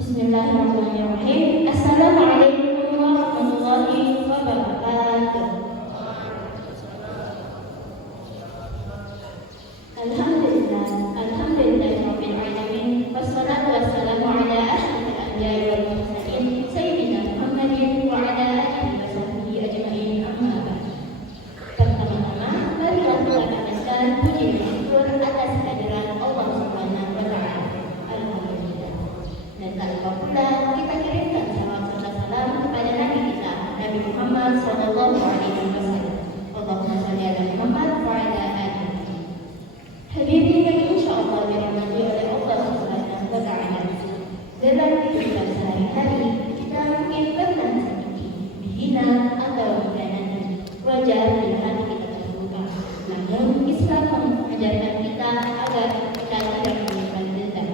Bismillahirrahmanirrahim. Assalamualaikum warahmatullahi wabarakatuh. Alhamdulillahirabbil alamin. Wassalatu wassalamu ala asyrofil anbiya'i wal mursalin sayyidina Muhammadin wa ala alihi wa sahbihi ajma'in. Amma ba'd. Pertama-tama, marilah kita katakan puji dan syukur atas kehadiran Allah Subhanahu wa taala. Alhamdulillah. Dan tanpa pula kita kirimkan salawat serta salam kepada Nabi kita, Nabi Muhammad sallallahu alaihi wasallam. Allahumma shalli ala Muhammad wa ala alihi. Hadirin yang insyaallah dirahmati oleh Allah Subhanahu wa taala. Dalam kehidupan sehari-hari kita mungkin pernah sakit, dihina atau dikhianati. Wajar bila hati kita terluka. Namun Islam mengajarkan kita agar kita tidak menyimpan dendam.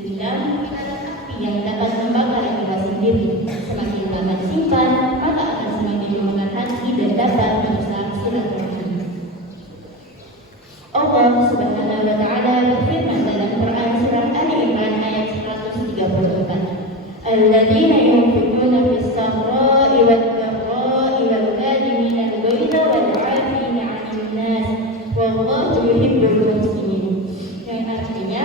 Dendam adalah api yang dapat membakar jiwa sendiri. Semakin lama disimpan, maka akan semakin membakar hati dan dapat merusak silaturahmi. Allah Subhanahu wa taala berfirman dalam Quran surah Ali Imran ayat 134. Alladzina yunfiquna fis-sarra'i wad-dharra'i wal-kadhimina al-ghayza wal-'afina 'anil nas wallahu yuhibbul muhsinin. Yang artinya,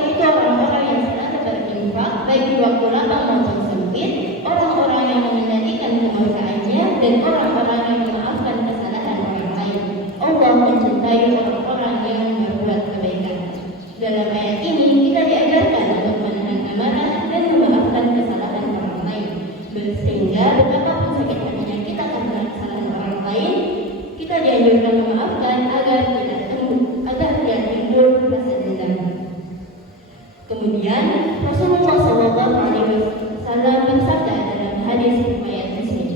itu orang-orang yang senang berinfak baik di waktu lapang maupun sempit, orang-orang yang mengendalikan kemurkaannya dan orang-orang yang memaafkan kesalahan orang lain. Allah mencintai orang-orang yang berbuat kebaikan. Dalam ayat ini kita diajarkan untuk menahan amarah dan memaafkan kesalahan orang lain. Sehingga betapapun sakit hatinya kita karena kesalahan orang lain, kita dianjurkan memaafkan agar tidak timbul rasa dendam. Kemudian Rasulullah Shallallahu Alaihi Wasallam bersabda dalam hadis riwayat Muslim,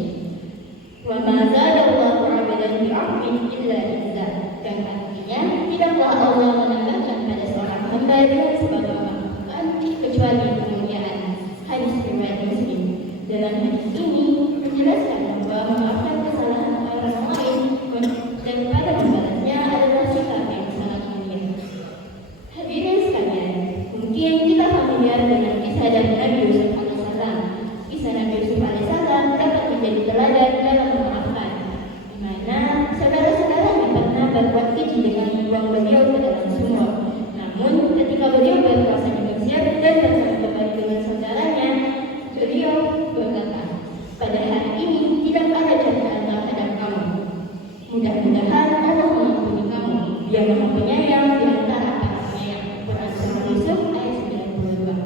"Wa ma zadallahu 'abdan bi'afwin illa izzah." Yang artinya, tidaklah Allah menambahkan pada seorang hamba dengan sebab kemaafan kecuali kemuliaan. Hadis riwayat Muslim. Dalam hadis ini menjelaskan bahwa memaafkan kesalahan orang lain dan pada membalasnya adalah sikap yang sangat mulia. Hadirin sekalian, mungkin kita familiar dengan kisah dari Nabi Yusuf alaihissalam. Kisah Nabi Yusuf alaihissalam dapat menjadi teladan dalam memaafkan, di mana saudara-saudaranya pernah berbuat keji dengan membuang beliau ke dalam sumur. Namun ketika beliau berpuasa di Mesir dan bersama kembali dengan saudaranya, beliau berkata, "Pada hari ini tidak ada cobaan terhadap kamu. Mudah-mudahan Allah mengampuni kamu. Dia Maha Penyayang di antara para penyayang." Quran Surah Yusuf ayat 92.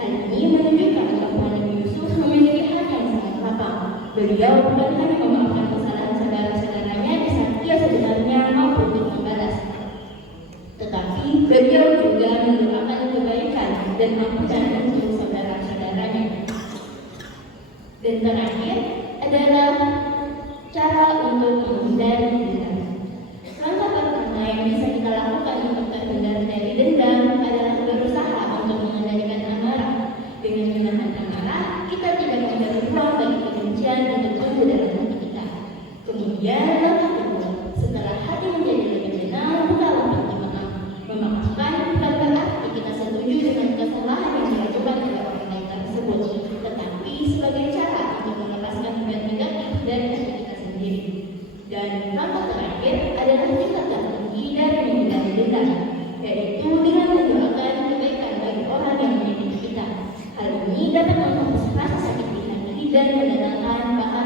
Hal ini menunjukkan bahwa Nabi Yusuf memiliki hati yang sangat lapang. Beliau bukan hanya memaafkan kesalahan saudara-saudaranya di saat ia sebenarnya mampu untuk membalas, tetapi beliau juga mendoakan kebaikan dan ampunan untuk saudara-saudaranya. Dan terakhir adalah cara untuk menghindari dendam. Langkah pertama yang bisa kita lakukan untuk terhindar dari dendam adalah berusaha untuk mengendalikan amarah. Dengan menahan amarah, kita tidak memberi ruang bagi kebencian untuk tumbuh dalam hati kita. Kemudian langkah kedua, setelah hati menjadi lebih tenang, bukalah pintu maaf. Memaafkan bukan berarti kita setuju dengan kesalahan yang dilakukan oleh orang lain tersebut, tetapi sebagai cara untuk melepaskan beban negatif dari hati kita sendiri. Dan langkah terakhir adalah tingkatan tinggi dari menghindari dendam, yaitu dengan mendoakan kebaikan bagi orang yang menyakiti kita. Hal ini dapat menghapus rasa sakit di hati dan mendatangkan pahala